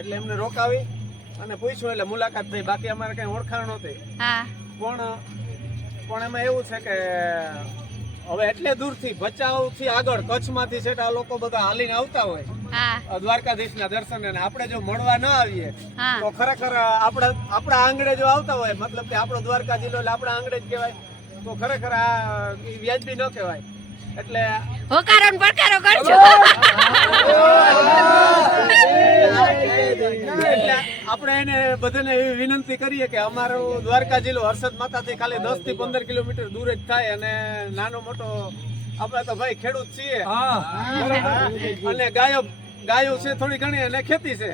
એટલે એમને રોકાવી અને પૂછ્યું એટલે મુલાકાત થઈ. બાકી અમારે કઈ ઓળખાણ નહોતી. પણ પણ એમાં એવું છે કે હવે એટલે દૂરથી ભચાઉથી આગળ કચ્છમાંથી છે આ લોકો બધા હાલીને આવતા હોય. દ્વારકાધીશના દર્શન અને આપણે જો મળવા ન આવીએ તો ખરેખર આપણા આપણા આંગણે જો આવતા હોય મતલબ કે આપણો દ્વારકા જિલ્લો એટલે આપણા આંગણે જ કહેવાય તો ખરેખર આ વ્યાજબી ન કહેવાય. એટલે હોકારો ને પડકારો કરજો. આપણે એને બધાને એવી વિનંતી કરીએ કે અમારો દ્વારકા જિલ્લો હર્ષદ માતાથી ખાલી દસથી પંદર કિલોમીટર દૂર જ થાય અને નાનો મોટો આપણે તો ભાઈ ખેડૂત છીએ. અને ગાયો ગાયો છે થોડી ઘણી અને ખેતી છે.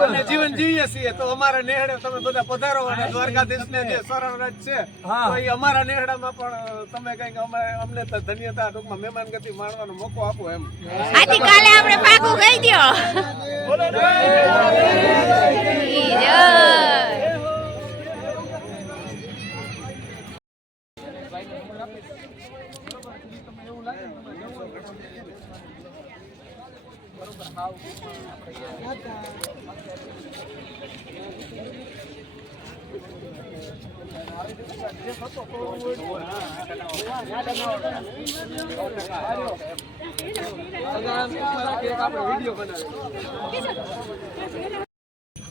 અને જીવન જીવીએ છીએ. તો અમારા નેહડે તમે બધા પધારો અને દ્વારકાધીશ ને જે શરણ રજ છે તો એ અમારા નેહડામાં પણ તમે કંઈક અમે અમને તો ધન્યતા ટૂંકમાં મહેમાન ગતિ માણવાનો મોકો આપો એમ. આથી કાલે આપણે પાકું કહી જય.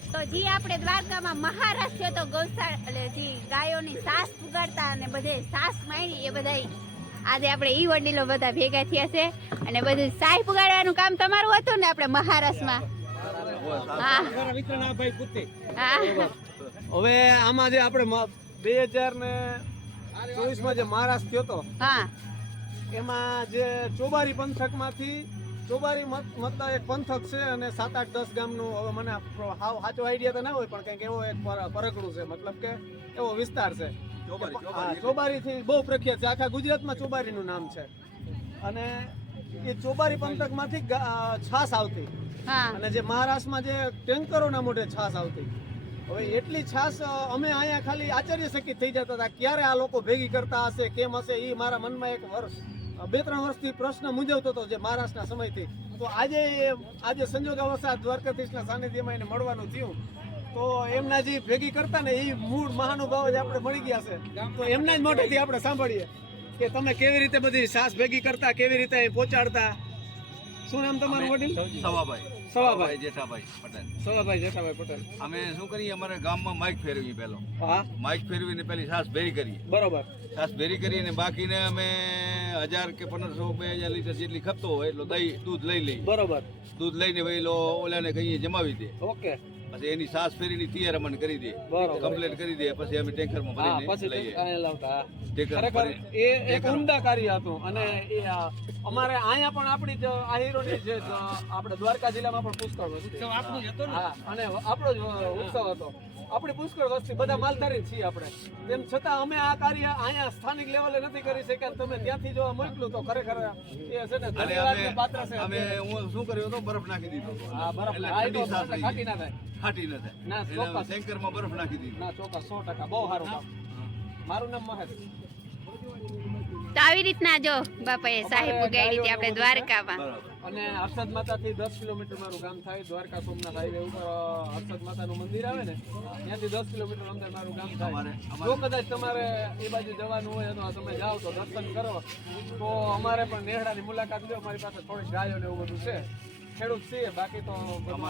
તો જી, આપણે દ્વારકામાં મહારાષ્ટ્ર તો ગૌશાળા એટલે જી ગાયોની સાસ પુગાડતા અને બધે સાસ માણી એ બધા આજે આપણે ઈ વડીલો બધા ભેગા થયા છે અને બધું સાય પુગાડવાનું કામ તમારું હતું ને આપણે મહારાષ્ટ્રમાં? હવે આમાં જે આપણે બે હજાર ને ચોવીસમાં જે મહારાષ્ટ્ર થયો હતો હા. એમાં જે ચોબારી પંથકમાંથી ચોબારી મત મતલબ એક પંથક છે અને સાત આઠ દસ ગામનું હવે મને હાવ સાચો આઈડિયા તો ના હોય પણ કંઈક એવો એક પરકડું છે. મતલબ કે એવો વિસ્તાર છે. ચોબારીથી બહુ પ્રખ્યાત છે. આખા ગુજરાતમાં ચોબારીનું નામ છે. અને એ ચોબારી પંથકમાંથી છાસ આવતી. અને જે મહારાષ્ટ્રમાં જે ટેન્કરોના મોઢે છાસ આવતી. હવે એટલી છાસ અમે અહીંયા ખાલી આશ્ચર્યચકિત થઈ જતા હતા ક્યારે આ લોકો ભેગી કરતા હશે કેમ હશે એ મારા મનમાં એક વર્ષ બે ત્રણ વર્ષથી પ્રશ્ન મૂંઝવતો હતો જે મહારાષ્ટ્રના સમયથી. તો આજે આજે સંજોગ સંજોગાવસાત દ્વારકાધીશના સાનિધ્યમાં એને મળવાનું થયું. તો એમના જે ભેગી કરતા ને એ મૂળ મહાનુભાવ જ આપણે મળી ગયા છે. તો એમના જ મોઢેથી આપણે સાંભળીએ કે તમે કેવી રીતે બધી સાસ ભેગી કરતા કેવી રીતે અહીં પહોંચાડતા? શું નામ તમારું વડીલ? સવાભાઈ. સવાભાઈ. જેઠાભાઈ પટેલ. સવાભાઈ જેઠાભાઈ પટેલ. અમે શું કરીએ અમારા ગામમાં માઇક ફેરવી પેલો હા. માઇક ફેરવીને પેલી સાસ ભેરી કરીએ. બરોબર. સાસ ભેરી કરીને બાકીને અમે હજાર કે પંદરસો બે હજાર લીટર જેટલી ખપતો હોય એટલો દહીં દૂધ લઈ લઈએ. બરોબર. દૂધ લઈને ભાઈ ઓલાને કહીએ જમાવી દે. ઓકે. પછી એની સાસ ફેરીની તિયાર અમને કરી દે. કમ્પ્લેટ કરી દે પછી અમે ટેન્કરમાં ભરીને પછી લઈએ. લાવતા. ખરેખર એ એક ઉમદા કાર્ય હતું અને એ અમારે અહીંયા પણ આપણી જ આહીરોની જે જ આપણે દ્વારકા જિલ્લામાં પણ પુષ્કળ વસ્તી હા અને આપણો જ ઉત્સવ હતો. આપણી પુષ્કળ વસ્તી બધા માલધારી છીએ આપણે. તેમ છતાં અમે આ કાર્ય અહીંયા સ્થાનિક લેવલે નથી કરી શક્યા તમે ત્યાંથી જો આ મોકલું તો ખરેખર એ છે ને પાત્ર છે. અમે હું શું કર્યું હતો? બરફ નાખી દીધો. હા બરફ ખાટી ના થાય. ખાટી ના, થાય. ચોક્કસ. એટલે ટેન્કરમાં બરફ નાખી દીધી. ના ચોક્કસ સો ટકા. બહુ સારું મારું નામ મહેશ. તો આવી રીતના જો બાપાએ સાહેબ ઉગાડી હતી આપણે દ્વારકામાં. બરાબર. અને હર્ષદ માતાથી દસ કિલોમીટર મારું ગામ થાય દ્વારકા સોમનાથ હાઈવે ઉપર હર્ષદ માતાનું મંદિર આવે ને ત્યાંથી દસ કિલોમીટર અંદર મારું ગામ થાય. જો કદાચ તમારે એ બાજુ જવાનું હોય તો તમે જાઓ તો દર્શન કરો તો અમારે પણ નેહડાની મુલાકાત લો. અમારી પાસે થોડીક ગાયો ને એવું બધું છે. ખેડૂત છીએ બાકી તો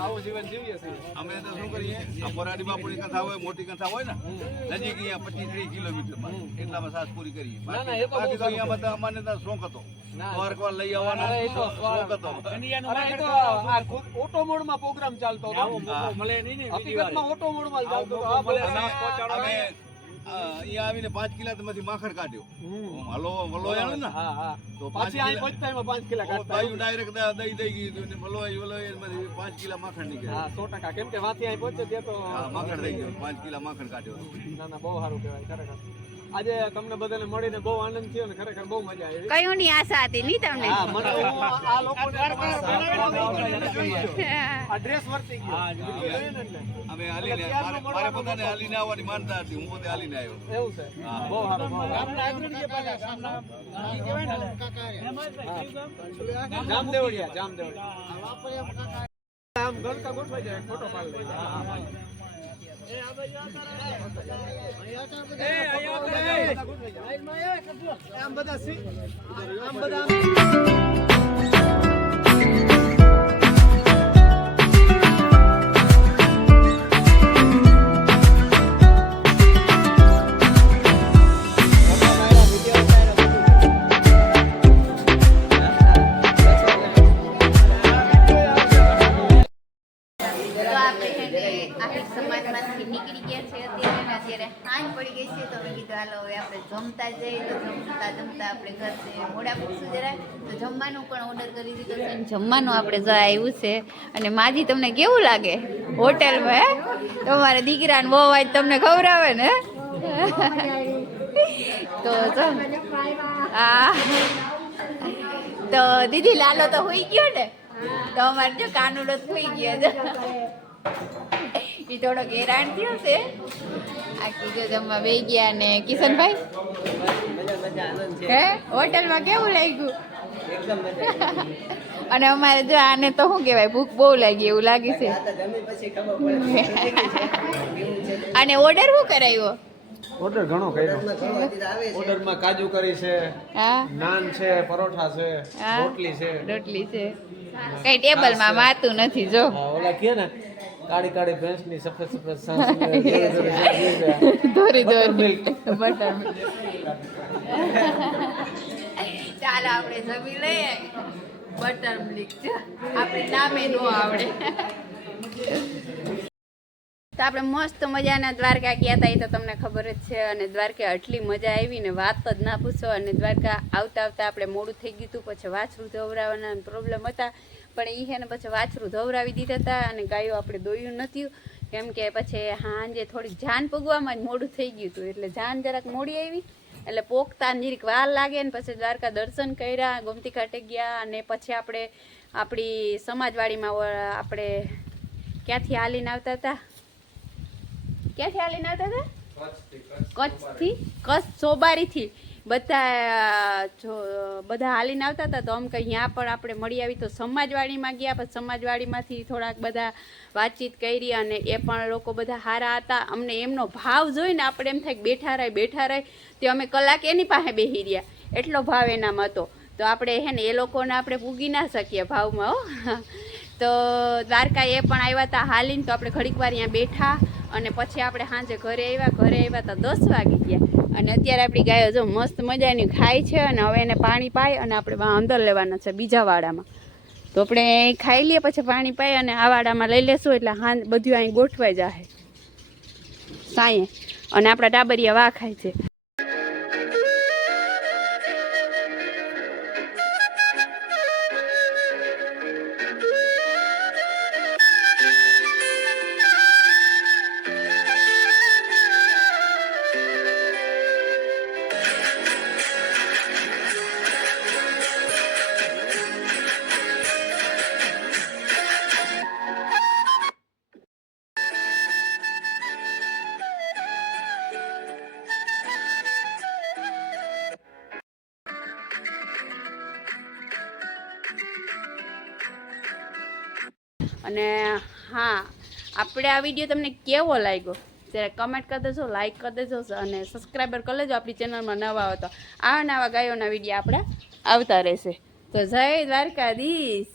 આવું જીવન જીવીએ છીએ. અમે તો શું કરીએ? આ બાપુની કથા હોય મોટી કથા હોય ને નજીક અહીંયા પચીસ ત્રીસ કિલોમીટરમાં એટલામાં સાસ પૂરી કરીએ. બાકી તો અહીંયા બધા અમારે ત્યાં શોખ હતો. લઈ આવવાનો. પ્રોગ્રામ ચાલતો હકીકતમાં ઓટો ચાલતો અહીંયા આવીને પાંચ કિલામાંથી માખણ કાઢ્યો. હલો વલો ને? હા હા. તો પાછી અહીં કિલા- પહોંચતા એમાં પાંચ કિલા કાઢતા ડાયરેક્ટ દહીં દઈ ગયું ને વલોય વલોય એમાંથી પાંચ કિલા માખણ નીકળ્યા. હા સો ટકા. કેમ કે વાથી અહીં પહોંચે ત્યાં તો માખણ થઈ ગયો. પાંચ કિલા માખણ કાઢ્યો ના ના બહુ સારું કહેવાય ખરેખર. આજે તમને બધાને મળીને બહુ આનંદ થયો ને ખરેખર બહુ મજા આવી. કયું ની આશા હતી ની તમને? હા મને આ લોકોને આ ડ્રેસ વર્તી ગયો. અમે હાલીને મારે પોતાને હાલીને આવવાની માનતા હતી. હું પોતે હાલીને આવ્યો. એવું છે. બહુ સારું બહુ સારું. હા. જામદેવડિયા જામદેવડિયા. આમ દ્વારકા ગોઠવાઈ જાય ફોટો પાડી લઈએ આમ બધા આમ બધા હાલો હવે આપણે જમતા જઈએ તો જમતા જમતા આપણે ઘરે મોડા પૂછશું જરા. તો જમવાનું પણ ઓર્ડર કરી દીધો છે. જમવાનું આપણે જ આવ્યું છે. અને માજી તમને કેવું લાગે હોટેલમાં, હે? તમારા દીકરાને બહુ આજ તમને ખવડાવે ને તો હા તો દીદી, લાલો તો હોઈ ગયો ને? તો અમારે જો કાનુડો હોઈ ગયો છે. એ થોડો હેરાન થયો છે. આ કીધું જમવા બે ગયા ને કિશનભાઈ? હે? હોટલમાં કેવું લાગ્યું? અને અમારે જો આને તો શું કહેવાય ભૂખ બહુ લાગી એવું લાગે છે. અને ઓર્ડર શું કરાવ્યો ઓર્ડર ઘણો કર્યો. ઓર્ડરમાં કાજુ કરી છે હા. નાન છે પરોઠા છે રોટલી છે. રોટલી છે. કઈ ટેબલમાં માતું નથી જો. ઓલા કે ને? કાળી કાળી ભેંસની સફેદ સફેદ સાસ દોરી દોરી Buttermilk. બટર ચાલ આપણે જમી લઈએ. બટર મિલ્ક આપણે નામે નો આવડે. તો આપણે મસ્ત મજાના દ્વારકા ગયા હતા એ તો તમને ખબર જ છે. અને દ્વારકા આટલી મજા આવી ને વાત જ ના પૂછો. અને દ્વારકા આવતા આવતા આપણે મોડું થઈ ગયું હતું પછી વાછરું ધવરાવાના પ્રોબ્લેમ હતા. પણ એ છે ને પછી વાછરું ધવરાવી દીધા હતા અને ગાયો આપણે દોયું નથી કેમ કે પછી હાંજે થોડીક જાન પગવામાં જ મોડું થઈ ગયું હતું એટલે જાન જરાક મોડી આવી. એટલે પોખતા જીરીક વાર લાગે ને પછી દ્વારકા દર્શન કર્યા ગોમતી ઘાટે ગયા અને પછી આપણે આપણી સમાજવાડીમાં આપણે ક્યાંથી હાલીને આવતા હતા ક્યાંથી હાલીને આવતા હતા કચ્છથી કચ્છ સોબારીથી બધા જો, બધા હાલીને આવતા હતા, તો આમ કે અહીંયા પણ આપણે મળી આવી. તો સમાજવાડીમાં ગયા, પછી સમાજવાડીમાંથી થોડાક બધા વાતચીત કરી અને એ પણ લોકો બધા હારા હતા. અમને એમનો ભાવ જોઈને આપણે એમ થાય બેઠા રહે બેઠા રહે. તે અમે કલાક એની પાસે બેસી રહ્યા. એટલો ભાવ એનામાં હતો. તો આપણે હે ને, એ લોકોને આપણે પૂગી ના શકીએ ભાવમાં, હો. તો દ્વારકા એ પણ આવ્યા હતા હાલીને, તો આપણે ઘડીક વાર અહીંયા બેઠા. અને પછી આપણે સાંજે ઘરે આવ્યા ઘરે આવ્યા તો દસ વાગી ગયા. અને અત્યારે આપણી ગાયો જો મસ્ત મજાની ખાય છે અને હવે એને પાણી પાય અને આપણે અંદર લેવાના છે બીજા વાડામાં. તો આપણે ખાઈ લઈએ, પછી પાણી પાય અને આ વાડામાં લઈ લેશું એટલે હા બધું અહીં ગોઠવાઈ જાય સાંયે. અને આપણા ટાબરિયા વા ખાય છે. અને હા, આપણે આ વીડિયો તમને કેવો લાગ્યો? ત્યારે કમેન્ટ કરી દેજો લાઈક કરી દેજો અને સબસ્ક્રાઈબર કરી લેજો, આપણી ચેનલમાં નવા હોય તો. આવા નવા ગાયોના વીડિયો આપણે આવતા રહેશે. તો જય દ્વારકાધીશ.